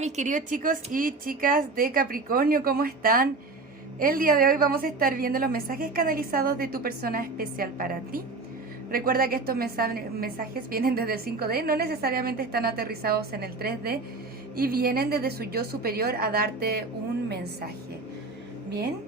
mis queridos chicos y chicas de Capricornio, ¿cómo están? El día de hoy vamos a estar viendo los mensajes canalizados de tu persona especial para ti. Recuerda que estos mensajes vienen desde el 5D, no necesariamente están aterrizados en el 3D y vienen desde su yo superior a darte un mensaje. Bien,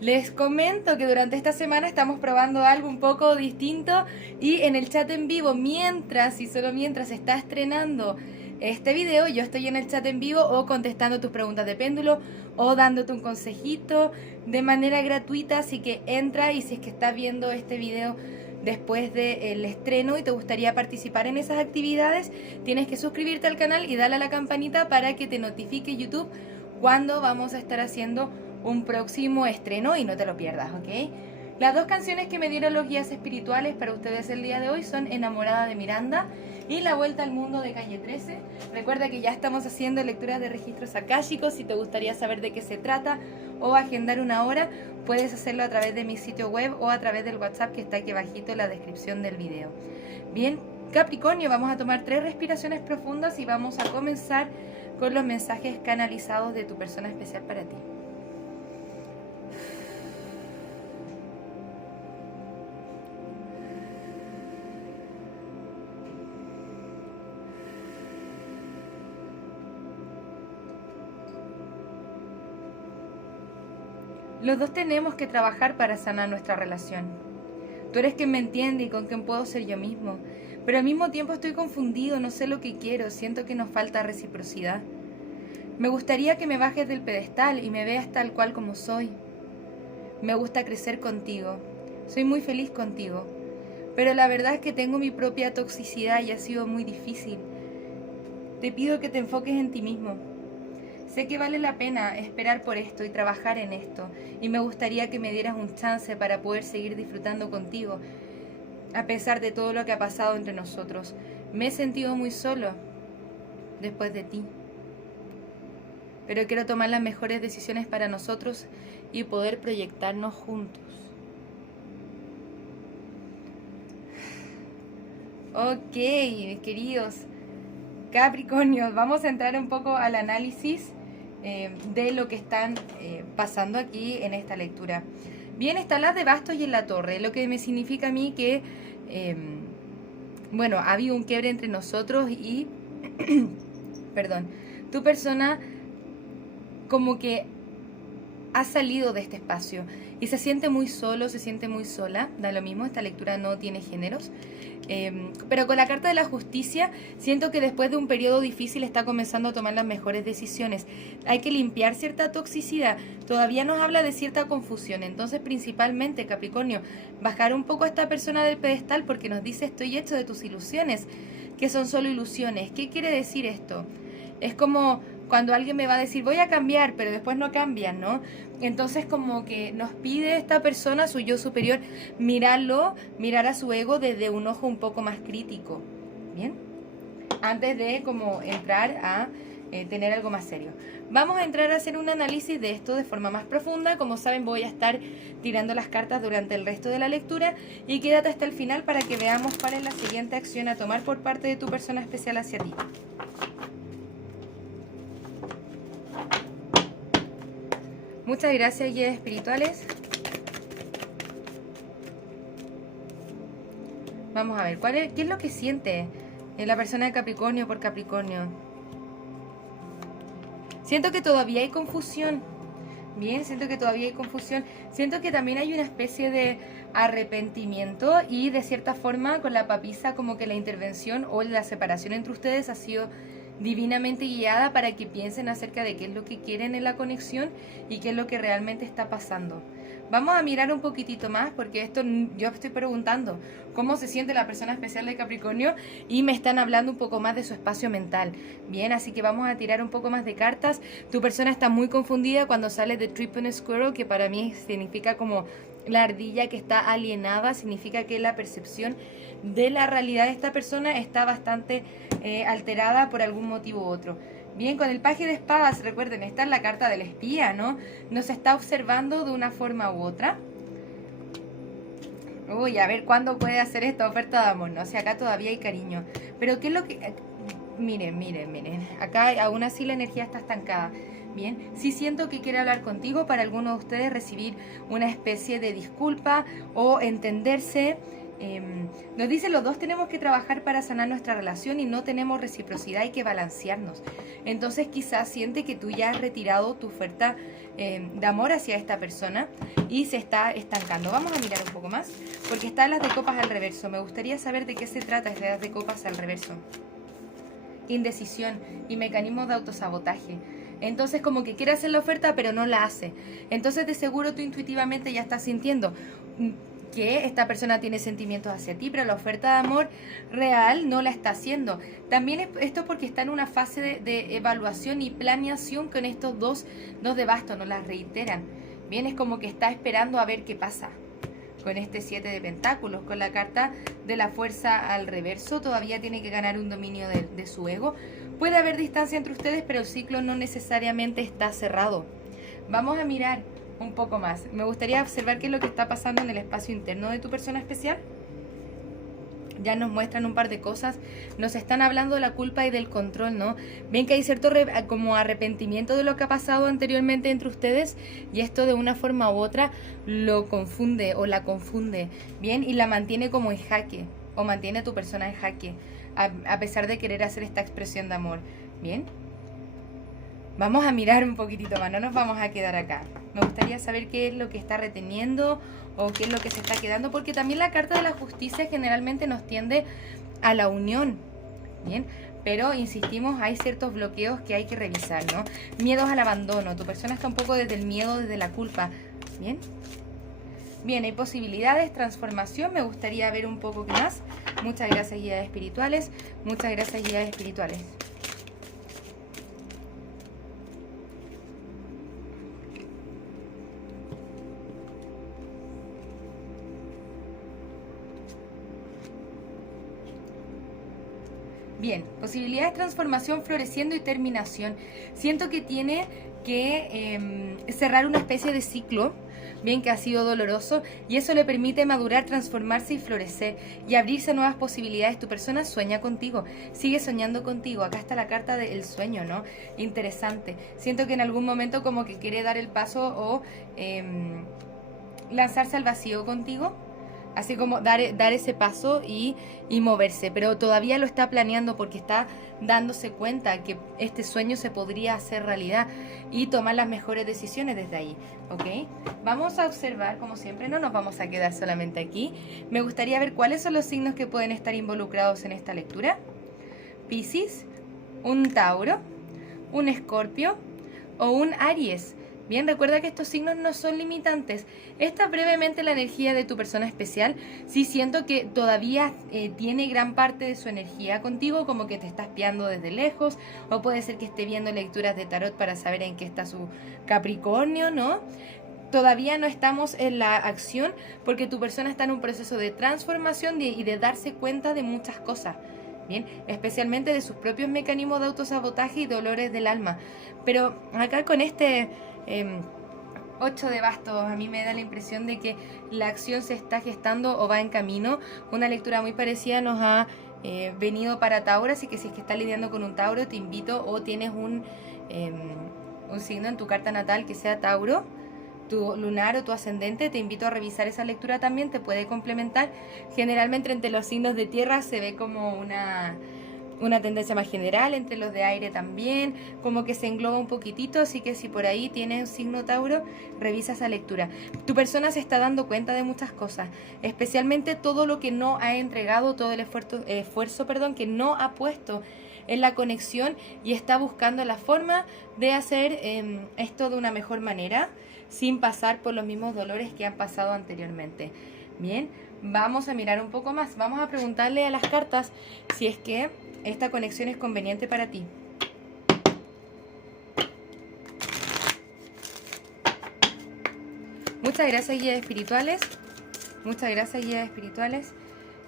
les comento que durante esta semana estamos probando algo un poco distinto y en el chat en vivo, mientras y solo mientras se está estrenando este video, yo estoy en el chat en vivo o contestando tus preguntas de péndulo o dándote un consejito de manera gratuita, así que entra y si es que estás viendo este video después del estreno y te gustaría participar en esas actividades, tienes que suscribirte al canal y darle a la campanita para que te notifique YouTube cuando vamos a estar haciendo un próximo estreno y no te lo pierdas, ¿ok? Las dos canciones que me dieron los guías espirituales para ustedes el día de hoy son Enamorada de Miranda y La Vuelta al Mundo de Calle 13. Recuerda que ya estamos haciendo lecturas de registros akáshicos. Si te gustaría saber de qué se trata o agendar una hora, puedes hacerlo a través de mi sitio web o a través del WhatsApp que está aquí abajito en la descripción del video. Bien, Capricornio, vamos a tomar 3 respiraciones profundas y vamos a comenzar con los mensajes canalizados de tu persona especial para ti. Los dos tenemos que trabajar para sanar nuestra relación. Tú eres quien me entiende y con quien puedo ser yo mismo, pero al mismo tiempo estoy confundido, no sé lo que quiero, siento que nos falta reciprocidad. Me gustaría que me bajes del pedestal y me veas tal cual como soy. Me gusta crecer contigo, soy muy feliz contigo, pero la verdad es que tengo mi propia toxicidad y ha sido muy difícil. Te pido que te enfoques en ti mismo. Sé que vale la pena esperar por esto y trabajar en esto, y me gustaría que me dieras un chance para poder seguir disfrutando contigo, a pesar de todo lo que ha pasado entre nosotros. Me he sentido muy solo después de ti, pero quiero tomar las mejores decisiones para nosotros y poder proyectarnos juntos. Ok, mis queridos Capricornio, vamos a entrar un poco al análisis de lo que están pasando aquí en esta lectura. Bien, está la de bastos y en la torre, lo que me significa a mí que, bueno, ha habido un quiebre entre nosotros y, perdón, tu persona como que ha salido de este espacio y se siente muy solo, se siente muy sola, da lo mismo, esta lectura no tiene géneros. Pero con la carta de la justicia siento que después de un periodo difícil está comenzando a tomar las mejores decisiones. Hay que limpiar cierta toxicidad, todavía nos habla de cierta confusión, entonces principalmente Capricornio, bajar un poco a esta persona del pedestal porque nos dice estoy hecho de tus ilusiones, que son solo ilusiones. ¿Qué quiere decir esto? Es como cuando alguien me va a decir voy a cambiar, pero después no cambian, ¿no? Entonces como que nos pide esta persona, su yo superior, mirar a su ego desde un ojo un poco más crítico, ¿bien? Antes de como entrar a tener algo más serio. Vamos a entrar a hacer un análisis de esto de forma más profunda. Como saben, voy a estar tirando las cartas durante el resto de la lectura y quédate hasta el final para que veamos cuál es la siguiente acción a tomar por parte de tu persona especial hacia ti. Muchas gracias, guías espirituales. Vamos a ver, ¿qué es lo que siente la persona de Capricornio por Capricornio? Siento que todavía hay confusión. Bien, siento que todavía hay confusión. Siento que también hay una especie de arrepentimiento y de cierta forma con la papisa como que la intervención o la separación entre ustedes ha sido divinamente guiada para que piensen acerca de qué es lo que quieren en la conexión y qué es lo que realmente está pasando. Vamos a mirar un poquitito más porque esto yo estoy preguntando cómo se siente la persona especial de Capricornio y me están hablando un poco más de su espacio mental. Bien, así que vamos a tirar un poco más de cartas. Tu persona está muy confundida cuando sale de Triple Squirrel, que para mí significa como la ardilla que está alienada, significa que la percepción de la realidad de esta persona está bastante alterada por algún motivo u otro. Bien, con el paje de espadas, recuerden, esta es la carta del espía, ¿no? Nos está observando de una forma u otra. Uy, a ver, ¿cuándo puede hacer esta oferta de amor? No sé, acá todavía hay cariño. Pero ¿qué es lo que Miren. Acá aún así la energía está estancada. Bien, sí siento que quiere hablar contigo, para algunos de ustedes recibir una especie de disculpa o entenderse. Nos dice, los dos tenemos que trabajar para sanar nuestra relación y no tenemos reciprocidad, hay que balancearnos. Entonces quizás siente que tú ya has retirado tu oferta de amor hacia esta persona y se está estancando. Vamos a mirar un poco más, porque está las de copas al reverso. Me gustaría saber de qué se trata las de copas al reverso. Indecisión y mecanismos de autosabotaje. Entonces como que quiere hacer la oferta pero no la hace. Entonces de seguro tú intuitivamente ya estás sintiendo que esta persona tiene sentimientos hacia ti, pero la oferta de amor real no la está haciendo. También esto porque está en una fase de evaluación y planeación con estos dos de bastos, no las reiteran. Bien, es como que está esperando a ver qué pasa. Con este 7 de pentáculos, con la carta de la fuerza al reverso, todavía tiene que ganar un dominio de su ego. Puede haber distancia entre ustedes, pero el ciclo no necesariamente está cerrado. Vamos a mirar un poco más. Me gustaría observar qué es lo que está pasando en el espacio interno de tu persona especial. Ya nos muestran un par de cosas. Nos están hablando de la culpa y del control, ¿no? Ven que hay cierto como arrepentimiento de lo que ha pasado anteriormente entre ustedes, y esto de una forma u otra lo confunde o la confunde, ¿bien? Y la mantiene como en jaque, o mantiene a tu persona en jaque, a pesar de querer hacer esta expresión de amor, ¿bien? Vamos a mirar un poquitito más, no nos vamos a quedar acá. Me gustaría saber qué es lo que está reteniendo o qué es lo que se está quedando, porque también la carta de la justicia generalmente nos tiende a la unión, ¿bien? Pero insistimos, hay ciertos bloqueos que hay que revisar, ¿no? Miedos al abandono, tu persona está un poco desde el miedo, desde la culpa, ¿bien? Bien, hay posibilidades, transformación, me gustaría ver un poco más. Muchas gracias, guías espirituales, muchas gracias, guías espirituales. Bien, posibilidades, transformación, floreciendo y terminación. Siento que tiene que cerrar una especie de ciclo, bien, que ha sido doloroso, y eso le permite madurar, transformarse y florecer y abrirse a nuevas posibilidades. Tu persona sueña contigo, sigue soñando contigo. Acá está la carta del sueño, ¿no? Interesante. Siento que en algún momento como que quiere dar el paso o lanzarse al vacío contigo. Así como dar ese paso y moverse, pero todavía lo está planeando porque está dándose cuenta que este sueño se podría hacer realidad y tomar las mejores decisiones desde ahí, ¿ok? Vamos a observar, como siempre, no nos vamos a quedar solamente aquí. Me gustaría ver cuáles son los signos que pueden estar involucrados en esta lectura. Piscis, un Tauro, un Escorpio o un Aries. Bien, recuerda que estos signos no son limitantes. Esta es brevemente la energía de tu persona especial. Sí siento que todavía tiene gran parte de su energía contigo, como que te está espiando desde lejos, o puede ser que esté viendo lecturas de tarot para saber en qué está su Capricornio, ¿no? Todavía no estamos en la acción porque tu persona está en un proceso de transformación y de darse cuenta de muchas cosas. Bien, especialmente de sus propios mecanismos de autosabotaje y dolores del alma. Pero acá con este 8 de bastos, a mí me da la impresión de que la acción se está gestando o va en camino. Una lectura muy parecida nos ha venido para Tauro, así que si es que estás lidiando con un Tauro, te invito, o tienes un signo en tu carta natal que sea Tauro, tu lunar o tu ascendente, te invito a revisar esa lectura también, te puede complementar. Generalmente entre los signos de tierra se ve como una tendencia más general, entre los de aire también, como que se engloba un poquitito, así que si por ahí tienes un signo Tauro, revisa esa lectura. Tu persona se está dando cuenta de muchas cosas, especialmente todo lo que no ha entregado, todo el esfuerzo que no ha puesto en la conexión, y está buscando la forma de hacer esto de una mejor manera, sin pasar por los mismos dolores que han pasado anteriormente. Bien, vamos a mirar un poco más. Vamos a preguntarle a las cartas si es que esta conexión es conveniente para ti. Muchas gracias, guías espirituales. Muchas gracias, guías espirituales.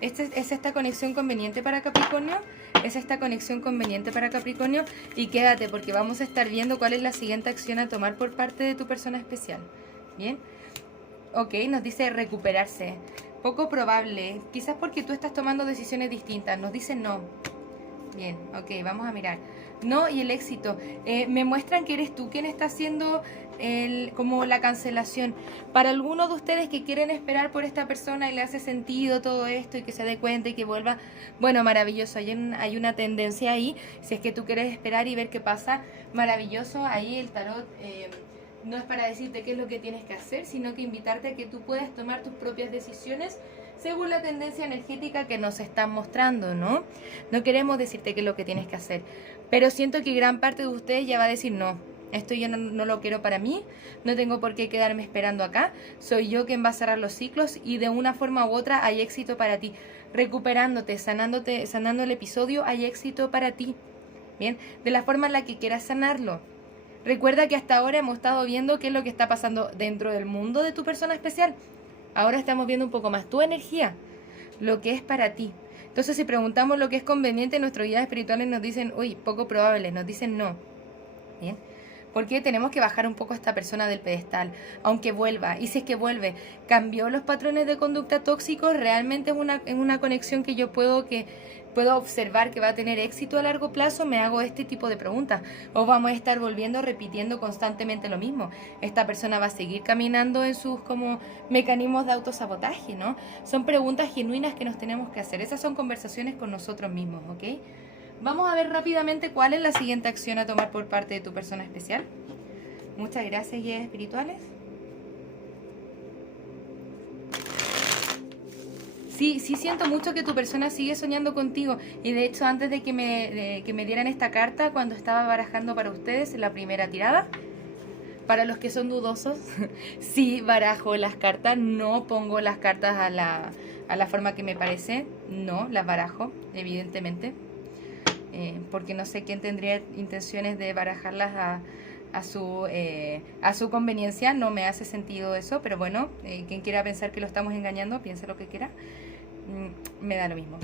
¿Es esta conexión conveniente para Capricornio? ¿Es esta conexión conveniente para Capricornio? Y quédate, porque vamos a estar viendo cuál es la siguiente acción a tomar por parte de tu persona especial. Bien. Ok, nos dice recuperarse. Poco probable. Quizás porque tú estás tomando decisiones distintas. Nos dice no. Bien, ok, vamos a mirar. No, y el éxito. Me muestran que eres tú quien está haciendo como la cancelación. Para algunos de ustedes que quieren esperar por esta persona y le hace sentido todo esto y que se dé cuenta y que vuelva, bueno, maravilloso. Hay una tendencia ahí. Si es que tú quieres esperar y ver qué pasa, maravilloso. Ahí el tarot no es para decirte qué es lo que tienes que hacer, sino que invitarte a que tú puedas tomar tus propias decisiones según la tendencia energética que nos están mostrando, ¿no? No queremos decirte qué es lo que tienes que hacer, pero siento que gran parte de ustedes ya va a decir, no, esto yo no lo quiero para mí, no tengo por qué quedarme esperando acá, soy yo quien va a cerrar los ciclos y de una forma u otra hay éxito para ti. Recuperándote, sanando el episodio, hay éxito para ti, ¿bien? De la forma en la que quieras sanarlo. Recuerda que hasta ahora hemos estado viendo qué es lo que está pasando dentro del mundo de tu persona especial. Ahora estamos viendo un poco más tu energía, lo que es para ti. Entonces, si preguntamos lo que es conveniente, nuestros guías espirituales nos dicen, uy, poco probable, nos dicen no. ¿Bien? Porque tenemos que bajar un poco a esta persona del pedestal, aunque vuelva. Y si es que vuelve, cambió los patrones de conducta tóxicos, realmente es una conexión que yo puedo observar que va a tener éxito a largo plazo, me hago este tipo de preguntas. O vamos a estar volviendo, repitiendo constantemente lo mismo. Esta persona va a seguir caminando en sus como mecanismos de autosabotaje, ¿no? Son preguntas genuinas que nos tenemos que hacer. Esas son conversaciones con nosotros mismos, ¿ok? Vamos a ver rápidamente cuál es la siguiente acción a tomar por parte de tu persona especial. Muchas gracias, guías espirituales. Sí, siento mucho que tu persona sigue soñando contigo. Y de hecho, antes de que me dieran esta carta, cuando estaba barajando para ustedes la primera tirada, para los que son dudosos, sí barajo las cartas, no pongo las cartas a la forma que me parece, no, las barajo, evidentemente. Porque no sé quién tendría intenciones de barajarlas a su conveniencia, no me hace sentido eso, pero bueno, quien quiera pensar que lo estamos engañando, piense lo que quiera, me da lo mismo.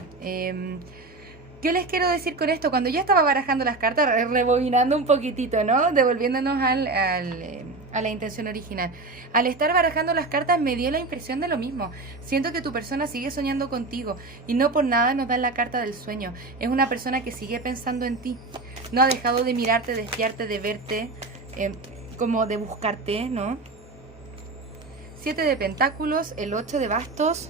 ¿Qué les quiero decir con esto? Cuando yo estaba barajando las cartas, rebobinando un poquitito, ¿no? Devolviéndonos a la intención original. Al estar barajando las cartas me dio la impresión de lo mismo. Siento que tu persona sigue soñando contigo y no por nada nos dan la carta del sueño. Es una persona que sigue pensando en ti. No ha dejado de mirarte, de espiarte, de verte, como de buscarte, ¿no? 7 de pentáculos, el 8 de bastos,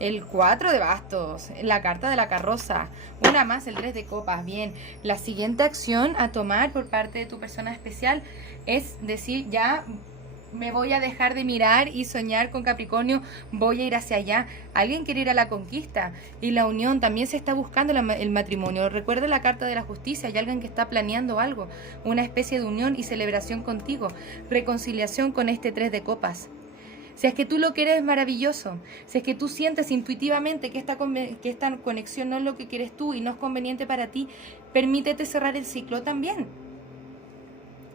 el 4 de bastos, la carta de la carroza, una más, el 3 de copas. Bien, la siguiente acción a tomar por parte de tu persona especial es decir, ya me voy a dejar de mirar y soñar con Capricornio, voy a ir hacia allá. Alguien quiere ir a la conquista y la unión, también se está buscando el matrimonio. Recuerda la carta de la justicia, hay alguien que está planeando algo, una especie de unión y celebración contigo, reconciliación con este 3 de copas. Si es que tú lo quieres, es maravilloso. Si es que tú sientes intuitivamente que esta conexión no es lo que quieres tú y no es conveniente para ti, permítete cerrar el ciclo también.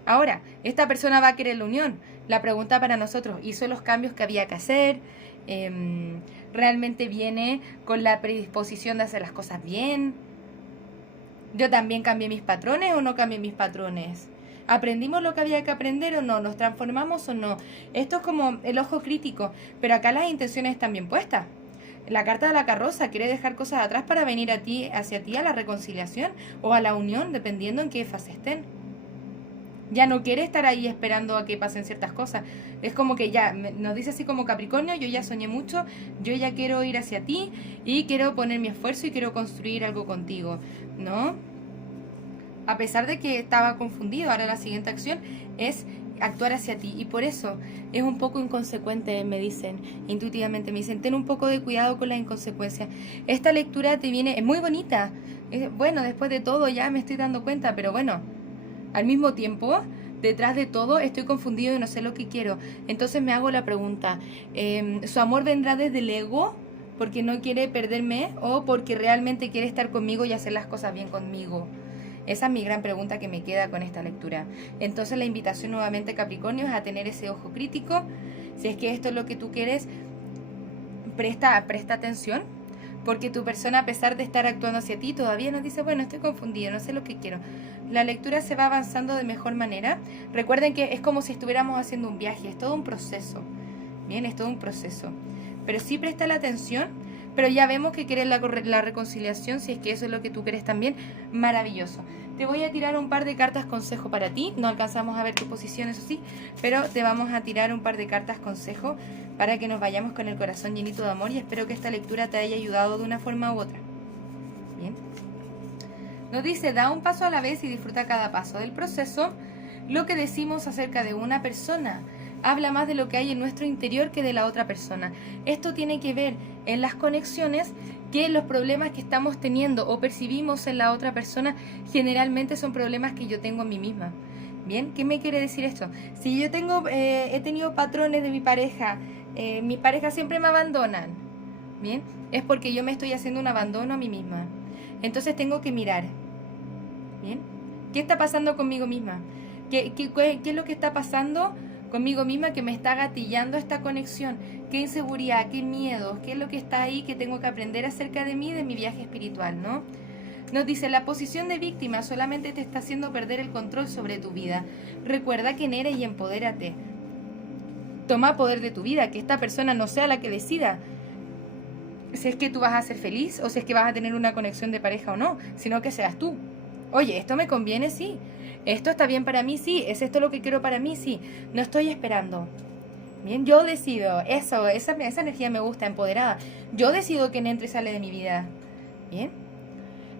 Ahora, esta persona va a querer la unión. La pregunta para nosotros, ¿hizo los cambios que había que hacer? ¿Realmente viene con la predisposición de hacer las cosas bien? ¿Yo también cambié mis patrones o no cambié mis patrones? ¿Aprendimos lo que había que aprender o no? ¿Nos transformamos o no? Esto es como el ojo crítico, pero acá las intenciones están bien puestas. La carta de la carroza quiere dejar cosas atrás para venir hacia ti a la reconciliación o a la unión, dependiendo en qué fase estén. Ya no quiere estar ahí esperando a que pasen ciertas cosas. Es como que ya, nos dice así como Capricornio, yo ya soñé mucho, yo ya quiero ir hacia ti y quiero poner mi esfuerzo y quiero construir algo contigo, ¿no? A pesar de que estaba confundido, ahora la siguiente acción es actuar hacia ti. Y por eso es un poco inconsecuente, me dicen, intuitivamente me dicen, ten un poco de cuidado con la inconsecuencia. Esta lectura te viene, es muy bonita. Bueno, después de todo ya me estoy dando cuenta, pero bueno, al mismo tiempo, detrás de todo estoy confundido y no sé lo que quiero. Entonces me hago la pregunta, ¿su amor vendrá desde el ego? ¿Porque no quiere perderme? ¿O porque realmente quiere estar conmigo y hacer las cosas bien conmigo? Esa es mi gran pregunta que me queda con esta lectura. Entonces la invitación nuevamente, Capricornio, es a tener ese ojo crítico. Si es que esto es lo que tú quieres, presta atención, porque tu persona, a pesar de estar actuando hacia ti, todavía nos dice, bueno, estoy confundido, no sé lo que quiero. La lectura se va avanzando de mejor manera. Recuerden que es como si estuviéramos haciendo un viaje, es todo un proceso. Bien, es todo un proceso. Pero sí presta la atención, pero ya vemos que quieres la reconciliación. Si es que eso es lo que tú quieres también, maravilloso. Te voy a tirar un par de cartas consejo para ti. No alcanzamos a ver tu posición, eso sí, pero te vamos a tirar un par de cartas consejo para que nos vayamos con el corazón llenito de amor, y espero que esta lectura te haya ayudado de una forma u otra. Bien. Nos dice, da un paso a la vez y disfruta cada paso del proceso. Lo que decimos acerca de una persona habla más de lo que hay en nuestro interior que de la otra persona. Esto tiene que ver en las conexiones, que los problemas que estamos teniendo o percibimos en la otra persona generalmente son problemas que yo tengo en mí misma. Bien, ¿qué me quiere decir esto? Si yo he tenido patrones de mi pareja siempre me abandonan, bien, es porque yo me estoy haciendo un abandono a mí misma. Entonces tengo que mirar, bien, ¿qué está pasando conmigo misma? ¿Qué es lo que está pasando conmigo misma que me está gatillando esta conexión? ¿Qué inseguridad, qué miedos, qué es lo que está ahí que tengo que aprender acerca de mí, de mi viaje espiritual, ¿no? Nos dice, la posición de víctima solamente te está haciendo perder el control sobre tu vida. Recuerda quién eres y empodérate. Toma poder de tu vida, que esta persona no sea la que decida si es que tú vas a ser feliz o si es que vas a tener una conexión de pareja o no, sino que seas tú. Oye, ¿esto me conviene? Sí. ¿Esto está bien para mí? Sí. ¿Es esto lo que quiero para mí? Sí. No estoy esperando. Bien, yo decido. Esa energía me gusta, empoderada. Yo decido quién entra y sale de mi vida. Bien.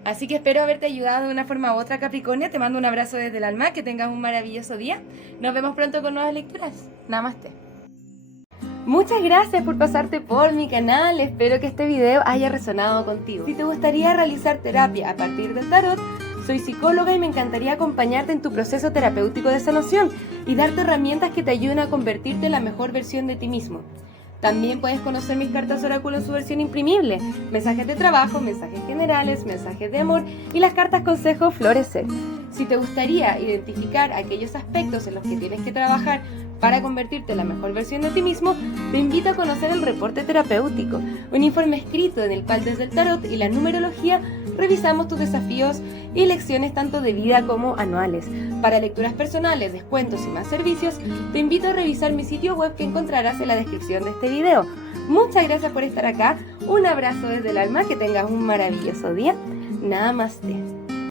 Así que espero haberte ayudado de una forma u otra, Capricornio. Te mando un abrazo desde el alma. Que tengas un maravilloso día. Nos vemos pronto con nuevas lecturas. Namaste. Muchas gracias por pasarte por mi canal. Espero que este video haya resonado contigo. Si te gustaría realizar terapia a partir del tarot, soy psicóloga y me encantaría acompañarte en tu proceso terapéutico de sanación y darte herramientas que te ayuden a convertirte en la mejor versión de ti mismo. También puedes conocer mis cartas oráculo en su versión imprimible, mensajes de trabajo, mensajes generales, mensajes de amor y las cartas consejo florecer. Si te gustaría identificar aquellos aspectos en los que tienes que trabajar para convertirte en la mejor versión de ti mismo, te invito a conocer el reporte terapéutico, un informe escrito en el cual desde el tarot y la numerología revisamos tus desafíos y lecciones tanto de vida como anuales. Para lecturas personales, descuentos y más servicios, te invito a revisar mi sitio web que encontrarás en la descripción de este video. Muchas gracias por estar acá, un abrazo desde el alma, que tengas un maravilloso día. Namaste.